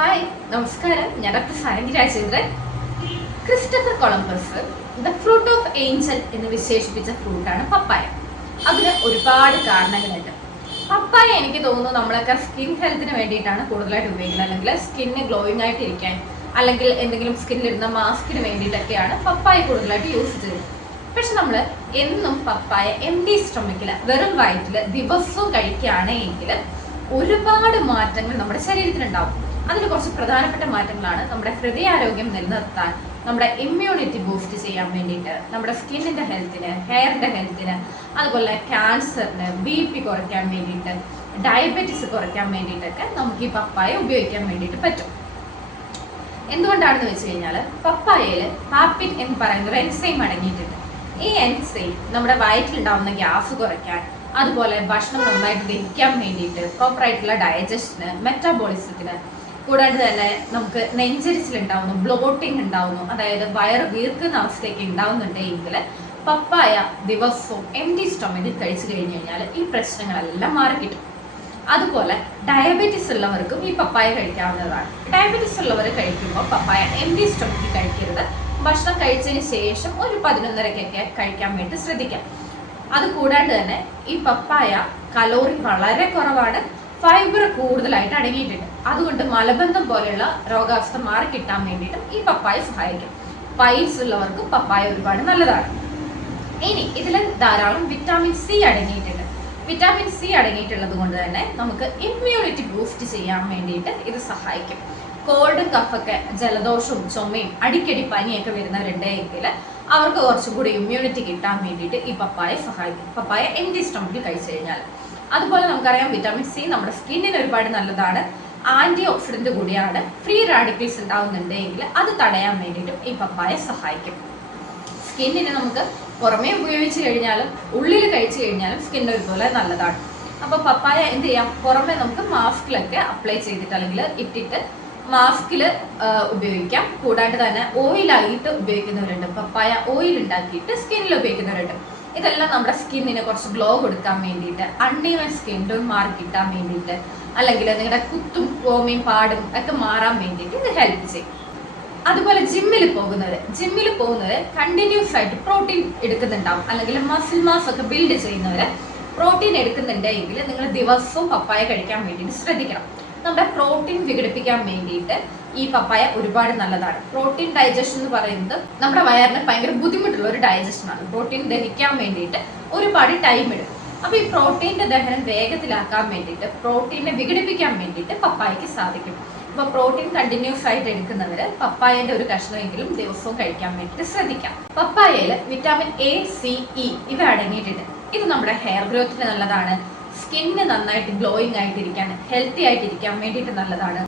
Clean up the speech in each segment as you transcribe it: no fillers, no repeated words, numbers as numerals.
Hi നമസ്കാരം. ഞാൻ doctor Sarangi Rajendran. Christopher Columbus the fruit of Angel എന്ന് വിശേഷിപ്പിച്ച ഫ്രൂട്ടാണ് പപ്പായ. അതിന് ഒരുപാട് കാരണങ്ങളുണ്ട്. പപ്പായ എനിക്ക് തോന്നുന്നു നമ്മളൊക്കെ സ്കിൻ ഹെൽത്തിന് വേണ്ടിയിട്ടാണ് കൂടുതലായിട്ട് ഉപയോഗിക്കുന്നത്, അല്ലെങ്കിൽ സ്കിന്ന് ഗ്ലോയിങ് ആയിട്ട് ഇരിക്കാൻ, അല്ലെങ്കിൽ എന്തെങ്കിലും സ്കിന്നിലിരുന്ന മാസ്കിന് വേണ്ടിയിട്ടൊക്കെയാണ് പപ്പായ കൂടുതലായിട്ട് യൂസ് ചെയ്യുന്നത്. പക്ഷെ നമ്മൾ എന്നും പപ്പായ എംപ്റ്റി സ്റ്റൊമക്കിൽ വെറും വയറ്റിൽ ദിവസവും കഴിക്കുകയാണെങ്കിൽ ഒരുപാട് മാറ്റങ്ങൾ നമ്മുടെ ശരീരത്തിനുണ്ടാവും. അതിൽ കുറച്ച് പ്രധാനപ്പെട്ട മാറ്റങ്ങളാണ് നമ്മുടെ ഹൃദയാരോഗ്യം നിലനിർത്താൻ, നമ്മുടെ ഇമ്മ്യൂണിറ്റി ബൂസ്റ്റ് ചെയ്യാൻ വേണ്ടിയിട്ട്, നമ്മുടെ സ്കിന്നിൻ്റെ ഹെൽത്തിന്, ഹെയറിൻ്റെ ഹെൽത്തിന്, അതുപോലെ ക്യാൻസറിന്, BP കുറയ്ക്കാൻ വേണ്ടിയിട്ട്, ഡയബറ്റീസ് കുറയ്ക്കാൻ വേണ്ടിയിട്ടൊക്കെ നമുക്ക് ഈ പപ്പായ ഉപയോഗിക്കാൻ വേണ്ടിയിട്ട് പറ്റും. എന്തുകൊണ്ടാണെന്ന് വെച്ച് കഴിഞ്ഞാൽ പപ്പായയിൽ പാപ്പിൻ എന്ന് പറയുന്ന ഒരു എൻസൈം അടങ്ങിയിട്ടുണ്ട്. ഈ എൻസൈം നമ്മുടെ വയറ്റിലുണ്ടാവുന്ന ഗ്യാസ് കുറയ്ക്കാൻ, അതുപോലെ ഭക്ഷണം നന്നായിട്ട് ദഹിക്കാൻ വേണ്ടിയിട്ട്, പ്രോപ്പറായിട്ടുള്ള ഡൈജഷന്, മെറ്റാബോളിസത്തിന്, കൂടാതെ തന്നെ നമുക്ക് നെഞ്ചരിച്ചിലുണ്ടാവുന്നു, ബ്ലോട്ടിങ് ഉണ്ടാവുന്നു, അതായത് വയറ് വീർക്കുന്ന അവസ്ഥയൊക്കെ ഉണ്ടാവുന്നുണ്ടെങ്കിൽ പപ്പായ ദിവസവും എംപ്റ്റി സ്റ്റൊമക്കിൽ കഴിച്ചു കഴിഞ്ഞു കഴിഞ്ഞാൽ ഈ പ്രശ്നങ്ങളെല്ലാം മാറിക്കിട്ടും. അതുപോലെ ഡയബറ്റീസ് ഉള്ളവർക്കും ഈ പപ്പായ കഴിക്കാവുന്നതാണ്. ഡയബറ്റീസ് ഉള്ളവർ കഴിക്കുമ്പോൾ പപ്പായ എംപ്റ്റി സ്റ്റൊമക്കിൽ കഴിക്കരുത്. ഭക്ഷണം കഴിച്ചതിന് ശേഷം ഒരു 11:30 കഴിക്കാൻ വേണ്ടി ശ്രദ്ധിക്കാം. അതുകൂടാണ്ട് തന്നെ ഈ പപ്പായ കലോറി വളരെ കുറവാണ്, ഫൈബർ കൂടുതലായിട്ട് അടങ്ങിയിട്ടുണ്ട്. അതുകൊണ്ട് മലബന്ധം പോലെയുള്ള രോഗാവസ്ഥ മാറി കിട്ടാൻ വേണ്ടിയിട്ടും ഈ പപ്പായ സഹായിക്കും. പൈൽസ് ഉള്ളവർക്കും പപ്പായ ഒരുപാട് നല്ലതാണ്. ഇനി ഇതിൽ ധാരാളം വിറ്റാമിൻ സി അടങ്ങിയിട്ടുണ്ട്. വിറ്റാമിൻ സി അടങ്ങിയിട്ടുള്ളത് കൊണ്ട് തന്നെ നമുക്ക് ഇമ്മ്യൂണിറ്റി ബൂസ്റ്റ് ചെയ്യാൻ വേണ്ടിയിട്ട് ഇത് സഹായിക്കും. കോൾഡ് കഫൊക്കെ, ജലദോഷവും ചുമയും അടിക്കടി പനിയൊക്കെ വരുന്നവരുണ്ടെങ്കിൽ അവർക്ക് കുറച്ചും കൂടി ഇമ്മ്യൂണിറ്റി കിട്ടാൻ വേണ്ടിയിട്ട് ഈ പപ്പായ സഹായിക്കും. പപ്പായ എംപ്റ്റി സ്റ്റൊമക്കിൽ കഴിച്ചു കഴിഞ്ഞാൽ. അതുപോലെ നമുക്കറിയാം വിറ്റാമിൻ സി നമ്മുടെ സ്കിന്നിന് ഒരുപാട് നല്ലതാണ്, ആന്റി ഓക്സിഡന്റ് കൂടിയാണ്. ഫ്രീ റാഡിക്കൽസ് ഉണ്ടാവുന്നുണ്ടെങ്കിൽ അത് തടയാൻ വേണ്ടിയിട്ടും ഈ പപ്പായ സഹായിക്കും. സ്കിന്നിന് നമുക്ക് പുറമേ ഉപയോഗിച്ച് കഴിഞ്ഞാലും ഉള്ളിൽ കഴിച്ചു കഴിഞ്ഞാലും സ്കിന്നിന് ഒരുപോലെ നല്ലതാണ്. അപ്പോൾ പപ്പായ എന്ത് ചെയ്യാം, പുറമെ നമുക്ക് മാസ്കിലൊക്കെ അപ്ലൈ ചെയ്തിട്ട് അല്ലെങ്കിൽ ഇട്ടിട്ട് മാസ്കിൽ ഉപയോഗിക്കാം. കൂടാണ്ട് തന്നെ ഓയിലായിട്ട് ഉപയോഗിക്കുന്നവരുണ്ട്. പപ്പായ ഓയിൽ ഉണ്ടാക്കിയിട്ട് സ്കിന്നിൽ ഉപയോഗിക്കുന്നവരുണ്ട്. ഇതെല്ലാം നമ്മുടെ സ്കിന്നിന് കുറച്ച് ഗ്ലോ കൊടുക്കാൻ വേണ്ടിയിട്ട്, അൺഈവൻ സ്കിൻ ടോൺ മാറി കിട്ടാൻ വേണ്ടിയിട്ട്, അല്ലെങ്കിൽ നിങ്ങളുടെ കുത്തും കോമയും പാടും ഒക്കെ മാറാൻ വേണ്ടിയിട്ട് ഇത് ഹെൽപ്പ് ചെയ്യും. അതുപോലെ ജിമ്മിൽ പോകുന്നവർ കണ്ടിന്യൂസ് ആയിട്ട് പ്രോട്ടീൻ എടുക്കുന്നുണ്ടാവും, അല്ലെങ്കിൽ മസിൽ മാസ് ഒക്കെ ബിൽഡ് ചെയ്യുന്നവർ പ്രോട്ടീൻ എടുക്കുന്നുണ്ടെങ്കിൽ നിങ്ങൾ ദിവസവും പപ്പായ കഴിക്കാൻ വേണ്ടിയിട്ട് ശ്രദ്ധിക്കണം. നമ്മുടെ പ്രോട്ടീൻ വിഘടിപ്പിക്കാൻ വേണ്ടിയിട്ട് ഈ പപ്പായ ഒരുപാട് നല്ലതാണ്. പ്രോട്ടീൻ ഡൈജഷൻ എന്ന് പറയുന്നത് നമ്മുടെ വയറിന് ഭയങ്കര ബുദ്ധിമുട്ടുള്ള ഒരു ഡൈജഷനാണ്. പ്രോട്ടീൻ ദഹിക്കാൻ വേണ്ടിയിട്ട് ഒരുപാട് ടൈം എടുക്കും. അപ്പോൾ ഈ പ്രോട്ടീൻ്റെ ദഹനം വേഗത്തിലാക്കാൻ വേണ്ടിയിട്ട്, പ്രോട്ടീനെ വിഘടിപ്പിക്കാൻ വേണ്ടിയിട്ട് പപ്പായക്ക് സാധിക്കും. അപ്പോൾ പ്രോട്ടീൻ കണ്ടിന്യൂസ് ആയിട്ട് എടുക്കുന്നവർ പപ്പായൻ്റെ ഒരു കഷ്ണമെങ്കിലും ദിവസവും കഴിക്കാൻ വേണ്ടിയിട്ട് ശ്രദ്ധിക്കാം. പപ്പായയിൽ വിറ്റാമിൻ A, C, E ഇവ അടങ്ങിയിട്ടുണ്ട്. ഇത് നമ്മുടെ ഹെയർ ഗ്രോത്തിന് നല്ലതാണ്, സ്കിന്ന് നന്നായിട്ട് ഗ്ലോയിങ് ആയിട്ടിരിക്കാൻ, ഹെൽത്തി ആയിട്ടിരിക്കാൻ വേണ്ടിയിട്ട് നല്ലതാണ്.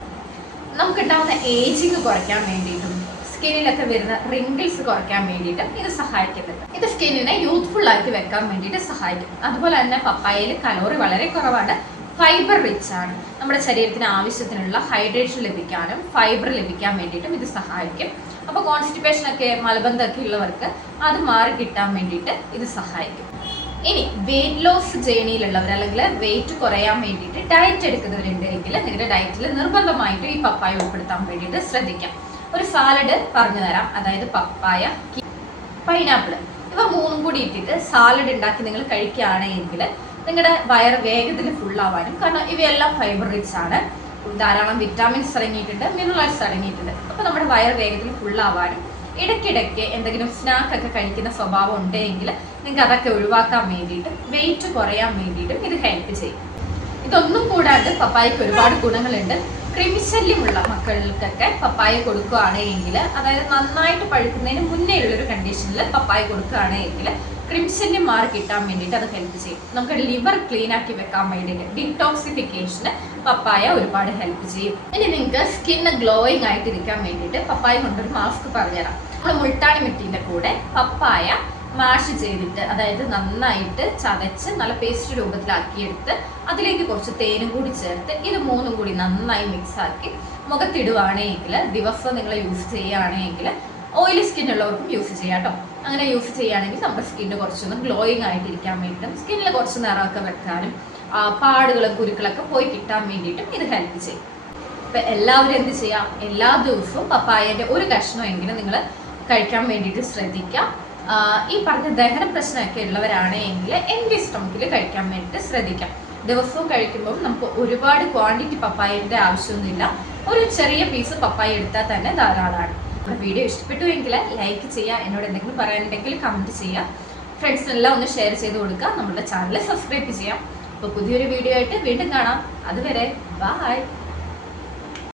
നമുക്കുണ്ടാവുന്ന ഏജിങ് കുറയ്ക്കാൻ വേണ്ടിയിട്ടും സ്കിന്നിലൊക്കെ വരുന്ന റിങ്കിൾസ് കുറയ്ക്കാൻ വേണ്ടിയിട്ടും ഇത് സഹായിക്കുന്നുണ്ട്. ഇത് സ്കിന്നിനെ യൂത്ത്ഫുൾ ആക്കി വെക്കാൻ വേണ്ടിയിട്ട് സഹായിക്കും. അതുപോലെ തന്നെ പപ്പായയിൽ കലോറി വളരെ കുറവാണ്, ഫൈബർ റിച്ച് ആണ്. നമ്മുടെ ശരീരത്തിന് ആവശ്യത്തിനുള്ള ഹൈഡ്രേഷൻ ലഭിക്കാനും ഫൈബർ ലഭിക്കാൻ വേണ്ടിയിട്ടും ഇത് സഹായിക്കും. അപ്പോൾ കോൺസ്റ്റിപ്പേഷനൊക്കെ, മലബന്ധമൊക്കെ ഉള്ളവർക്ക് അത് മാറി കിട്ടാൻ വേണ്ടിയിട്ട് ഇത് സഹായിക്കും. ഇനി വെയിറ്റ് ലോസ് ജേണിയിലുള്ളവർ, അല്ലെങ്കിൽ വെയിറ്റ് കുറയാൻ വേണ്ടിയിട്ട് ഡയറ്റ് എടുക്കുന്നവരുണ്ടെങ്കിൽ നിങ്ങളുടെ ഡയറ്റിൽ നിർബന്ധമായിട്ട് ഈ പപ്പായ ഉൾപ്പെടുത്താൻ വേണ്ടിയിട്ട് ശ്രദ്ധിക്കാം. ഒരു സാലഡ് പറഞ്ഞു തരാം. അതായത് പപ്പായ, പൈനാപ്പിൾ ഇവ മൂന്നും കൂടി ഇട്ടിട്ട് സാലഡ് ഉണ്ടാക്കി നിങ്ങൾ കഴിക്കുകയാണെങ്കിൽ നിങ്ങളുടെ വയർ വേഗത്തിൽ ഫുള്ളാവാനും, കാരണം ഇവയെല്ലാം ഫൈബർ റിച്ച് ആണ്, ധാരാളം വിറ്റാമിൻസ് അടങ്ങിയിട്ടുണ്ട്, മിനറൽസ് അടങ്ങിയിട്ടുണ്ട്. അപ്പോൾ നമ്മുടെ വയർ വേഗത്തിൽ ഫുള്ളാവാനും, ഇടയ്ക്കിടയ്ക്ക് എന്തെങ്കിലും സ്നാക്കൊക്കെ കഴിക്കുന്ന സ്വഭാവം ഉണ്ടെങ്കിൽ നിങ്ങൾക്ക് അതൊക്കെ ഒഴിവാക്കാൻ വേണ്ടിയിട്ടും വെയിറ്റ് കുറയാൻ വേണ്ടിയിട്ടും ഇത് ഹെൽപ്പ് ചെയ്യും. ഇതൊന്നും കൂടാതെ പപ്പായക്ക് ഒരുപാട് ഗുണങ്ങളുണ്ട്. ക്രിമിശല്യമുള്ള മക്കൾക്കൊക്കെ പപ്പായ കൊടുക്കുകയാണെങ്കിൽ, അതായത് നന്നായിട്ട് പഴുക്കുന്നതിന് മുന്നേ ഉള്ളൊരു കണ്ടീഷനിൽ പപ്പായ കൊടുക്കുകയാണെങ്കിൽ ക്രിമിശല്യം മാറി കിട്ടാൻ വേണ്ടിയിട്ട് അത് ഹെൽപ്പ് ചെയ്യും. നമുക്ക് ലിവർ ക്ലീൻ ആക്കി വെക്കാൻ വേണ്ടിയിട്ട്, ഡിറ്റോക്സിഫിക്കേഷന് പപ്പായ ഒരുപാട് ഹെൽപ്പ് ചെയ്യും. ഇനി നിങ്ങൾക്ക് സ്കിന്ന് ഗ്ലോയിങ് ആയിട്ടിരിക്കാൻ വേണ്ടിയിട്ട് പപ്പായ കൊണ്ടൊരു മാസ്ക് പറഞ്ഞുതരാം. നമ്മൾ മുൾട്ടാണി മിട്ടിൻ്റെ കൂടെ പപ്പായ മാഷ് ചെയ്തിട്ട്, അതായത് നന്നായിട്ട് ചതച്ച് നല്ല പേസ്റ്റ് രൂപത്തിലാക്കിയെടുത്ത് അതിലേക്ക് കുറച്ച് തേനും കൂടി ചേർത്ത് ഇത് മൂന്നും കൂടി നന്നായി മിക്സ് ആക്കി മുഖത്തിടുവാണെങ്കിൽ, ദിവസം നിങ്ങൾ യൂസ് ചെയ്യുകയാണെങ്കിൽ, ഓയിലി സ്കിൻ ഉള്ളവർക്കും യൂസ് ചെയ്യാം കേട്ടോ. അങ്ങനെ യൂസ് ചെയ്യുകയാണെങ്കിൽ നമ്മുടെ സ്കിന്ന് കുറച്ചൊന്ന് ഗ്ലോയിങ് ആയിട്ടിരിക്കാൻ വേണ്ടിയിട്ടും സ്കിന്നിൽ കുറച്ച് നിറമൊക്കെ വെക്കാനും പാടുകളും കുരുക്കളൊക്കെ പോയി കിട്ടാൻ വേണ്ടിയിട്ടും ഇത് ഹെൽപ്പ് ചെയ്യും. അപ്പം എല്ലാവരും എന്ത് ചെയ്യാം, എല്ലാ ദിവസവും പപ്പായൻ്റെ ഒരു കഷ്ണമെങ്കിലും നിങ്ങൾ കഴിക്കാൻ വേണ്ടിയിട്ട് ശ്രദ്ധിക്കാം. ഈ പറഞ്ഞ ദഹന പ്രശ്നമൊക്കെ ഉള്ളവരാണെങ്കിൽ എൻ്റെ സ്റ്റൊമക്കിൽ കഴിക്കാൻ വേണ്ടിയിട്ട് ശ്രദ്ധിക്കാം. ദിവസവും കഴിക്കുമ്പോൾ നമുക്ക് ഒരുപാട് ക്വാണ്ടിറ്റി പപ്പായൻ്റെ ആവശ്യമൊന്നുമില്ല. ഒരു ചെറിയ പീസ് പപ്പായ എടുത്താൽ തന്നെ ധാരാളമാണ്. നമ്മുടെ വീഡിയോ ഇഷ്ടപ്പെട്ടു എങ്കിൽ ലൈക്ക് ചെയ്യുക, എന്നോട് എന്തെങ്കിലും പറയാനുണ്ടെങ്കിൽ കമൻറ്റ് ചെയ്യുക, ഫ്രണ്ട്സിനെല്ലാം ഒന്ന് ഷെയർ ചെയ്ത് കൊടുക്കുക, നമ്മുടെ ചാനൽ സബ്സ്ക്രൈബ് ചെയ്യാം. അപ്പോൾ പുതിയൊരു വീഡിയോ ആയിട്ട് വീണ്ടും കാണാം. അതുവരെ ബൈ.